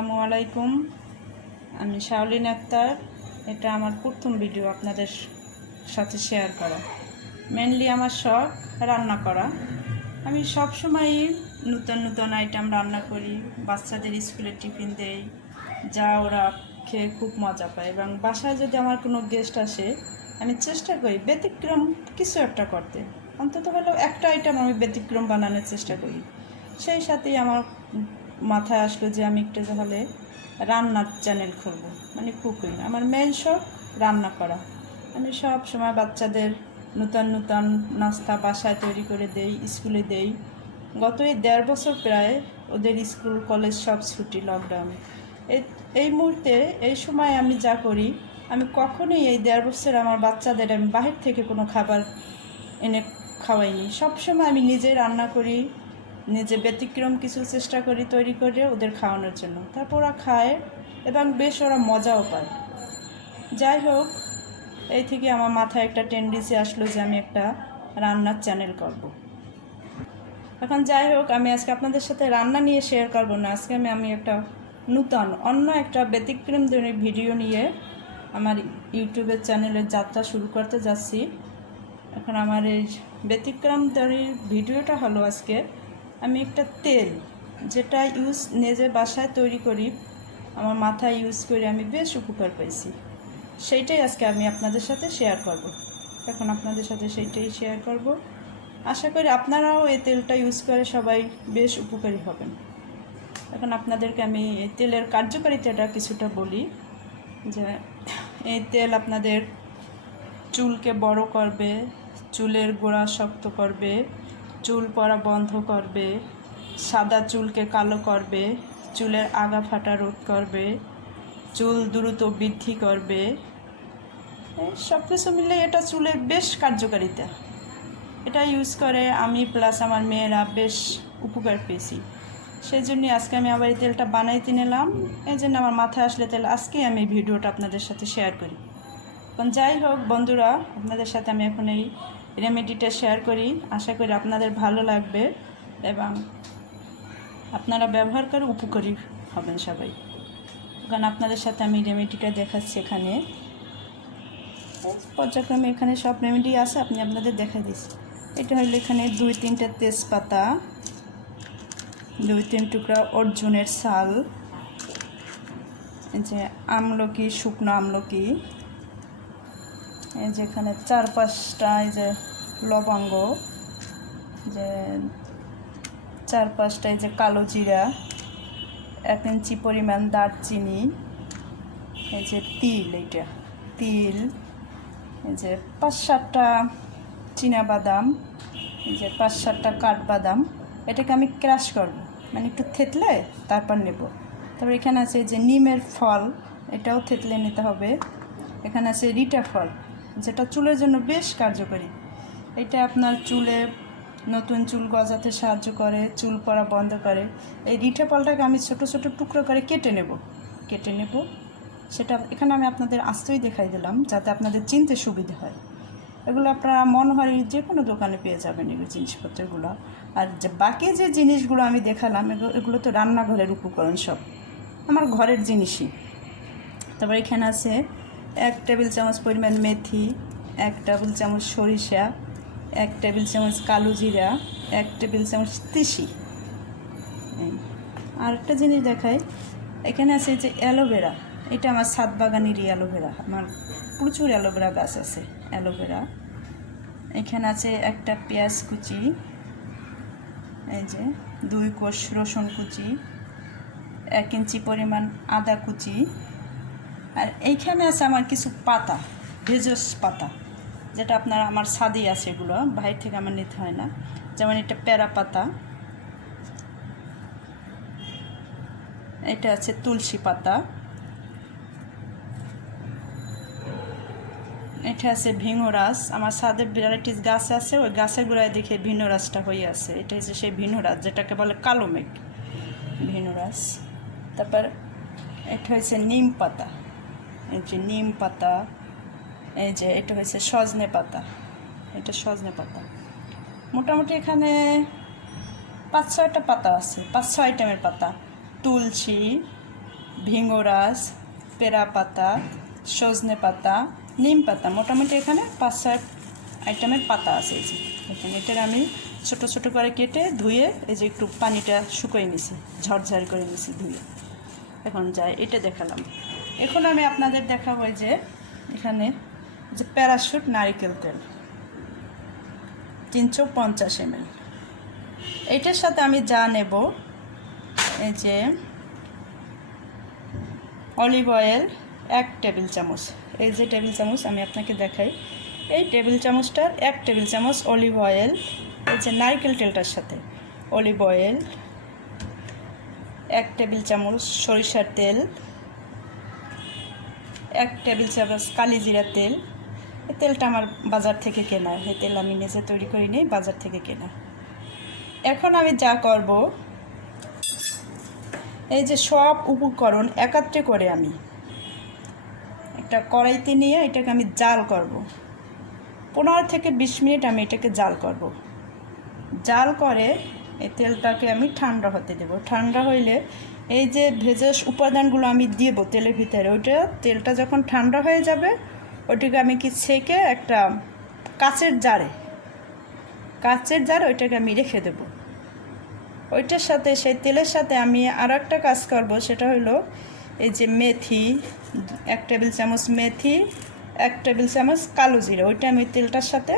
আসসালামু আলাইকুম। আমি শাওলিন আক্তার। এটা আমার প্রথম ভিডিও আপনাদের সাথে শেয়ার করা। মেনলি আমার শখ রান্না করা। আমি সবসময়ই নতুন নতুন আইটেম রান্না করি, বাচ্চাদের স্কুলে টিফিন দেই, যা ওরা খেয়ে খুব মজা পায়। এবং বাসায় যদি আমার কোনো গেস্ট আসে, আমি চেষ্টা করি ব্যতিক্রম কিছু একটা করতে। অন্তত হলেও একটা আইটেম আমি ব্যতিক্রম বানানোর চেষ্টা করি। সেই সাথেই আমার মাথায় আসলো যে আমি একটা তাহলে রান্নার চ্যানেল খুলব, মানে কুকিং। আমার মেন শখ রান্না করা। আমি সব সময় বাচ্চাদের নূতন নূতন নাস্তা বাসায় তৈরি করে দেই, স্কুলে দেই। গত এই 1.5 বছর প্রায় ওদের স্কুল কলেজ সব ছুটি, লকডাউন। এই মুহূর্তে এই সময় আমি যা করি, আমি কখনোই এই 1.5 বছর আমার বাচ্চাদের আমি বাহির থেকে কোনো খাবার এনে খাওয়াইনি। সবসময় আমি নিজে রান্না করি, নিজে ব্যতিক্রম কিছু চেষ্টা করি তৈরি করে ওদের খাওয়ানোর জন্য। তারপর ওরা খায় এবং বেশ ওরা মজাও পায়। যাই হোক, এই থেকে আমার মাথায় একটা টেন্ডেন্সি আসলো যে আমি একটা রান্নার চ্যানেল করব। এখন যাই হোক, আমি আজকে আপনাদের সাথে রান্না নিয়ে শেয়ার করব না। আজকে আমি একটা নূতন অন্য একটা ব্যতিক্রম ধরনের ভিডিও নিয়ে আমার ইউটিউবের চ্যানেলের যাত্রা শুরু করতে যাচ্ছি। এখন আমার এই ব্যতিক্রম ধরনের ভিডিওটা হলো আজকে আমি একটা তেল যেটা নিজে বাসায় তৈরি করি, আমার মাথায় ইউজ করে আমি বেশ উপকার পাইছি, সেইটাই আজকে আমি আপনাদের সাথে শেয়ার করব। এখন আপনাদের সাথে সেইটাই শেয়ার করব। আশা করি আপনারাও এই তেলটা ইউজ করে সবাই বেশ উপকারী হবেন। এখন আপনাদেরকে আমি এই তেলের কার্যকারিতাটা কিছুটা বলি। যে এই তেল আপনাদের চুলকে বড় করবে, চুলের গোড়া শক্ত করবে, চুল পড়া বন্ধ করবে, সাদা চুলকে কালো করবে, চুলের আগা ফাটা রোধ করবে, চুল দ্রুত বৃদ্ধি করবে। সব কিছু মিলে এটা চুলের বেশ কার্যকারিতা। এটা ইউজ করে আমি প্লাস আমার মেয়েরা বেশ উপকার পেয়েছি। সেই জন্যই আজকে আমি আবার এই তেলটা বানাইতে নিলাম। এই জন্য আমার মাথায় আসলে তেল আজকেই আমি ভিডিওটা আপনাদের সাথে শেয়ার করি। এখন যাই হোক বন্ধুরা, আপনাদের সাথে আমি এখন এই রেমেডিটা শেয়ার করি। আশা করি আপনাদের ভালো লাগবে এবং আপনারা ব্যবহার করে উপকারী হবেন সবাই। কারণ আপনাদের সাথে আমি রেমেডিটা দেখাচ্ছি। এখানে পর্যায়ক্রমে এখানে সব রেমেডি আছে, আপনি আপনাদের দেখা দিচ্ছি। এটা হলো এখানে 2-3টে তেজপাতা, 2-3 টুকরা অর্জুনের ছাল, এই যে আমলকি, শুকনো আমলকি, এই যে এখানে 4-5টা এই যে লবঙ্গ, যে 4-5টা এই যে কালো জিরা, 1 ইঞ্চি পরিমাণ দারচিনি, এই যে তিল, এইটা তিল, এই যে 5-7টা চীনাবাদাম, এই যে 5-7টা কাঠবাদাম। এটাকে আমি ক্রাশ করব, মানে একটু থেতলে তারপর নেব। তারপর এখানে আছে এই যে নিমের ফল, এটাও থেতলে নিতে হবে। এখানে আছে রিটা ফল, যেটা চুলের জন্য বেশ কার্যকরী। এটা আপনার চুলে নতুন চুল গজাতে সাহায্য করে, চুল পড়া বন্ধ করে। এই রিটা ফলটাকে আমি ছোট ছোট টুকরো করে কেটে নেব। সেটা এখানে আমি আপনাদের আস্তই দেখাই দিলাম যাতে আপনাদের চিনতে সুবিধা হয়। এগুলো আপনারা মনোহারি যে কোনো দোকানে পেয়ে যাবেন এগুলো জিনিসপত্রগুলো। আর যে বাকি যে জিনিসগুলো আমি দেখালাম এগুলো তো রান্নাঘরের উপকরণ, সব আমার ঘরের জিনিসই। তারপর এখানে আছে 1 টেবিল চামচ পরিমাণ মেথি, 1 টেবিল চামচ সরিষা, 1 টেবিল চামচ কালো জিরা, 1 টেবিল চামচ তিসি। আর একটা জিনিস দেখাই, এখানে আছে যে অ্যালোভেরা। এটা আমার ছাদ বাগানেরই অ্যালোভেরা, আমার প্রচুর অ্যালোভেরা গাছ আছে অ্যালোভেরা। এখানে আছে একটা পেঁয়াজ কুচি, এই যে 2 কোষ রসুন কুচি, 1 ইঞ্চি পরিমাণ আদা কুচি। আর এইখানে আছে আমার কিছু পাতা, ভেষজ পাতা, যেটা আপনার আমার ছাদেই আছে, এগুলো বাইরে থেকে আমার নিতে হয় না। যেমন এটা পেরা পাতা, এটা আছে তুলসী পাতা, এটা আছে ভিঙ্গরাজ। আমার ছাদে ভ্যারাইটিস গাছ আছে, ওই গাছের গোড়ায় দেখে ভিন্নরাজটা হয়ে আছে। এটা হচ্ছে সেই ভিন্নরাজ যেটাকে বলে কালো মেঘ, ভিন্নরাজ। তারপর এটা হচ্ছে নিম পাতা, এই যে নিম পাতা, এই যে এটা হচ্ছে সজনে পাতা, এটা সজনে পাতা। মোটামুটি এখানে 5-6টা পাতা আছে, 5-6 আইটেমের পাতা। তুলসী, ভিঙ্গরাজ, পেরা পাতা, সজনে পাতা, নিম পাতা, মোটামুটি এখানে 5-6 আইটেমের পাতা আছে। এই যে এখানে এটার আমি ছোট ছোট করে কেটে ধুয়ে এই যে একটু পানিটা শুকিয়ে নিছি, ঝরঝর করে নিছি ধুয়ে। এখন যাই এটা দেখালাম। এখন আমি আপনাদের দেখাবো যে এখানে যে প্যারাশুট নারকেল তেল 350 ml। এইটার সাথে আমি যা নেব, এই যে অলিভ অয়েল 1 টেবিল চামচ। এই যে টেবিল চামচ আমি আপনাকে দেখাই, এই টেবিল চামচটার 1 টেবিল চামচ অলিভ অয়েল। এই যে নারকেল তেলটার সাথে অলিভ অয়েল, 1 টেবিল চামচ সরিষার তেল, 1 টেবিল চামচ কালি জিরা তেল। এই তেলটা আমার বাজার থেকে কেনা, এই তেল আমি নিজে তৈরি করি নিই, বাজার থেকে কেনা। এখন আমি যা করব, এই যে সব উপকরণ একত্রে করে আমি একটা কড়াইতে নিয়ে এটাকে আমি জাল করব। 15 থেকে 20 মিনিট আমি এটাকে জাল করব। জাল করে এই তেলটাকে আমি ঠান্ডা হতে দেব। ঠান্ডা হইলে এই যে ভেজা উপাদানগুলো আমি দিব তেলের ভিতরে, ওইটা তেলটা যখন ঠান্ডা হয়ে যাবে ওইটাকে আমি কি ছেঁকে একটা কাচের জারে ওইটাকে আমি রেখে দেব। ওইটার সাথে সেই তেলের সাথে আমি আর একটা কাজ করব, সেটা হলো এই যে মেথি, 1 টেবিল চামচ মেথি, 1 টেবিল চামচ কালো জিরা, ওইটা আমি তেলটার সাথে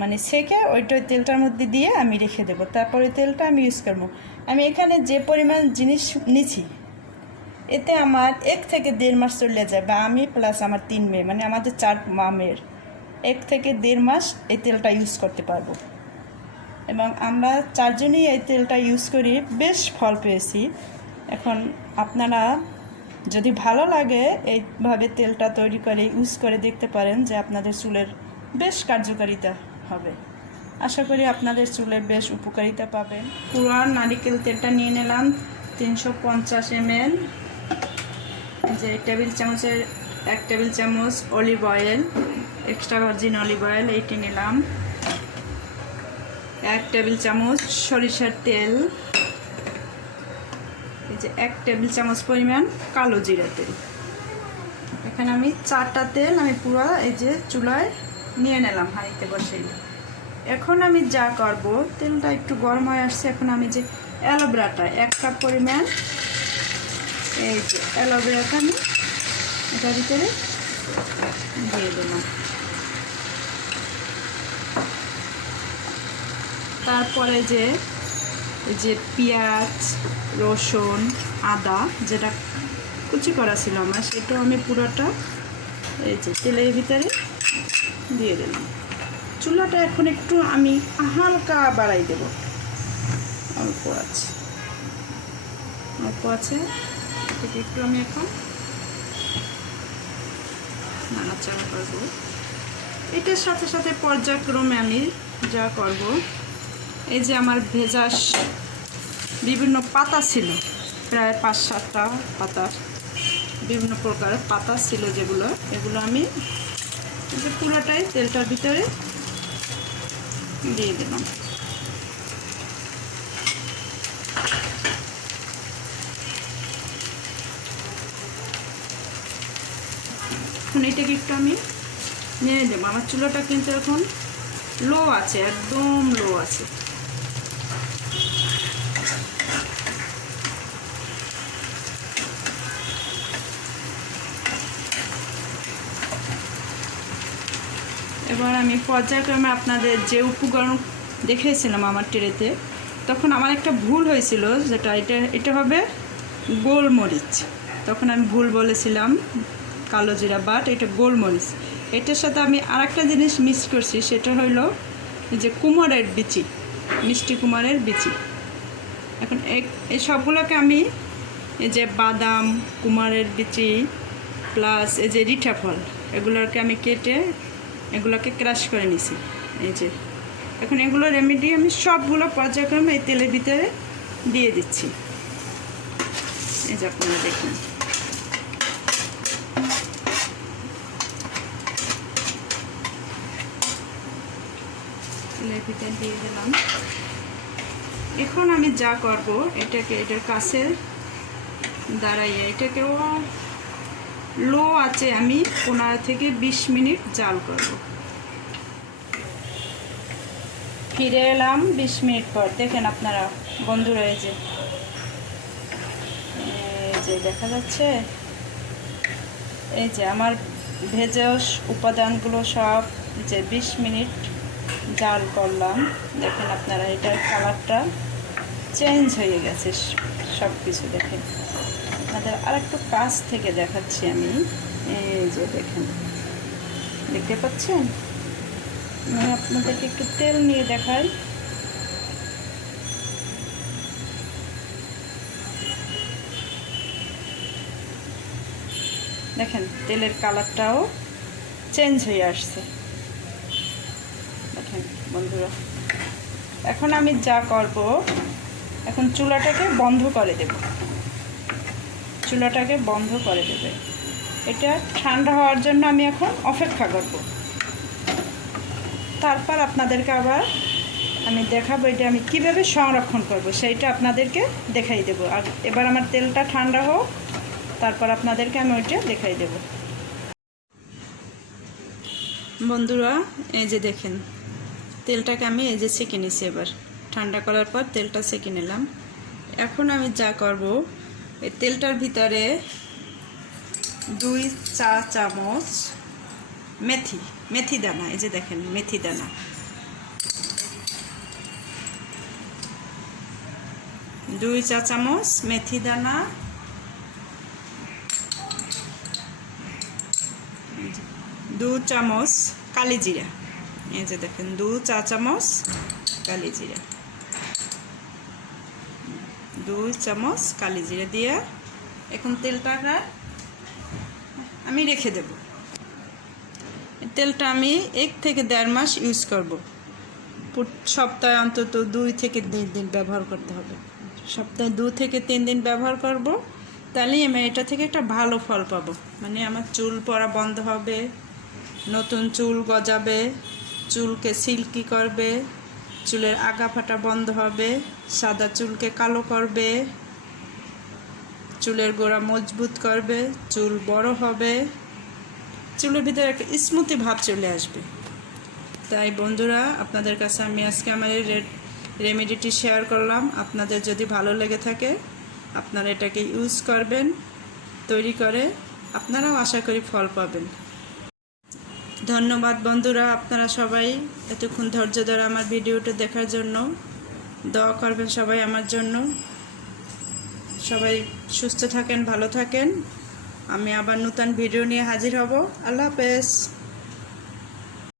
মানে ছেঁকে ওইটা তেলটার মধ্যে দিয়ে আমি রেখে দেবো। তারপরে তেলটা আমি ইউজ করব। আমি এখানে যে পরিমাণ জিনিস নিছি এতে আমার 1 থেকে 1.5 মাস চলে যায়, বা আমি প্লাস আমার 3 মেয়ে, মানে আমাদের 4 মামের 1 থেকে 1.5 মাস এই তেলটা ইউজ করতে পারবো। এবং আমরা 4 জনই এই তেলটা ইউজ করি, বেশ ফল পেয়েছি। এখন আপনারা যদি ভালো লাগে এইভাবে তেলটা তৈরি করে ইউজ করে দেখতে পারেন, যে আপনাদের চুলের বেশ কার্যকারিতা হবে। আশা করি আপনাদের চুলের বেশ উপকারিতা পাবেন। পুরো নারকেল তেলটা নিয়ে নিলাম 350 ml। যে টেবিল চামচের 1 টেবিল চামচ olive oil, extra virgin olive oil এইটি নিলাম। 1 টেবিল চামচ সরিষার তেল, এই যে 1 টেবিল চামচ পরিমাণ কালো জিরা তেল। এখানে আমি 4টা তেল আমি পুরো এই যে চুলায় নিয়ে নিলাম, হাঁড়িতে বসিয়ে। এখন আমি যা করব, তেলটা একটু গরম হয়ে আসছে, এখন আমি যে অ্যালোভেরাটা 1 কাপ পরিমাণ, এই যে অ্যালোভেরাটা আমি এটার ভিতরে দিয়ে দিলাম। তারপরে যে এই যে পেঁয়াজ, রসুন, আদা যেটা কুচি করা ছিল আমার, সেটাও আমি পুরোটা এই যে তেলের ভিতরে দিয়ে দিলাম। চুলাটা এখন একটু আমি হালকা বাড়াই দেব, অল্প আছে এটাকে একটু আমি এখন নাড়াচাড়া করব। এটার সাথে সাথে পর্যায়ক্রমে আমি যা করব, এই যে আমার ভেজা বিভিন্ন পাতা ছিল, প্রায় 5-7টা পাতার বিভিন্ন প্রকার পাতা ছিল, এগুলো আমি এই যে পুরোটাই তেলটার ভিতরে দিয়ে দিলাম। এখন এটাকে একটু আমি নেড়ে দেবো। আমার চুলাটা কিন্তু এখন লো আছে, একদম লো আছে। এবার আমি পর্যায়ক্রমে আপনাদের যে উপকরণ দেখেছিলাম আমার ট্রেতে, তখন আমার একটা ভুল হয়েছিল, যেটা এটা হবে গোলমরিচ। তখন আমি ভুল বলেছিলাম কালো জিরা বাট, এটা গোলমরিচ। এটার সাথে আমি আর একটা জিনিস মিক্স করছি, সেটা হলো যে কুমড়ের বিচি, মিষ্টি কুমড়ের বিচি। এখন এই সবগুলোকে আমি এই যে বাদাম, কুমড়ের বিচি প্লাস এই যে রিঠা ফল, এগুলোকে আমি কেটে এগুলোকে ক্রাশ করে নিছি। এই যে এখন এগুলো রেমেডি আমি সবগুলো পর্যায়ক্রমে এই তেলের ভিতরে দিয়ে দিচ্ছি। এই যে আপনারা দেখুন, তেলের ভিতরে দিয়ে দিলাম। এখন আমি যা করব, এটার কাছে দাঁড়াইয়া এটাকেও লো আছে আমি 15 থেকে 20 মিনিট জাল করব। ফিরে এলাম 20 মিনিট পর। দেখেন আপনারা বন্ধুরা, এই যে দেখা যাচ্ছে, এই যে আমার ভেজস উপাদানগুলো সব যে 20 মিনিট জাল করলাম। দেখেন আপনারা এটার কালারটা চেঞ্জ হয়ে গেছে সব কিছু। দেখেন আপনাদের আর একটু কাছ থেকে দেখাচ্ছি আমি। এই যে দেখেন, দেখতে পাচ্ছেন? আমি আপনাদেরকে একটু তেল নিয়ে দেখাই। দেখেন তেলের কালারটাও চেঞ্জ হয়ে আসছে। দেখেন বন্ধুরা, এখন আমি যা করব, এখন চুলাটাকে বন্ধ করে দেব। চুলাটাকে বন্ধ করে দেবে। এটা ঠান্ডা হওয়ার জন্য আমি এখন অপেক্ষা করব। তারপর আপনাদেরকে আবার আমি দেখাবো এটা আমি কিভাবে সংরক্ষণ করব, সেইটা আপনাদেরকে দেখাই দেব। আর এবার আমার তেলটা ঠান্ডা হোক, তারপর আপনাদেরকে আমি ওইটা দেখাই দেব। বন্ধুরা, এই যে দেখেন তেলটাকে আমি এই যে সেঁকে নিছি। এবার ঠান্ডা করার পর তেলটা সেঁকে নিলাম। এখন আমি যা করব, এই তেলটার ভিতরে 2 চা চামচ মেথি দানা, এই যে দেখেন মেথি দানা, 2 চা চামচ মেথি দানা, 2 চামচ কালি জিরা, এই যে দেখেন 2 চা চামচ কালি জিরা, 2 চামচ কালি জিরা দিয়ে এখন তেলটা আমি রেখে দেব। তেলটা আমি 1 থেকে 1.5 মাস ইউজ করব। সপ্তাহে অন্তত 2 থেকে 3 দিন ব্যবহার করতে হবে। সপ্তাহে 2 থেকে 3 দিন ব্যবহার করব, তাহলেই আমি এটা থেকে একটা ভালো ফল পাবো। মানে আমার চুল পড়া বন্ধ হবে, নতুন চুল গজাবে, চুলকে সিল্কি করবে, চুলের আগা ফাটা বন্ধ হবে, সাদা চুলকে কালো করবে, চুলের গোড়া মজবুত করবে, চুল বড় হবে, চুলের ভিতরে একটা স্মুথি ভাব চলে আসবে। তাই বন্ধুরা, আপনাদের কাছে আমি আজকে আমার এই রেমেডিটি শেয়ার করলাম। আপনাদের যদি ভালো লেগে থাকে আপনারা এটাকে ইউজ করবেন, তৈরি করে আপনারাও আশা করি ফল পাবেন। ধন্যবাদ বন্ধুরা, আপনারা সবাই এতক্ষণ ধৈর্য ধরে আমার ভিডিওটা দেখার জন্য। দোয়া করবেন সবাই আমার জন্য। সবাই সুস্থ থাকেন, ভালো থাকেন। আমি আবার নতুন ভিডিও নিয়ে হাজির হব। আল্লাহ হাফেজ।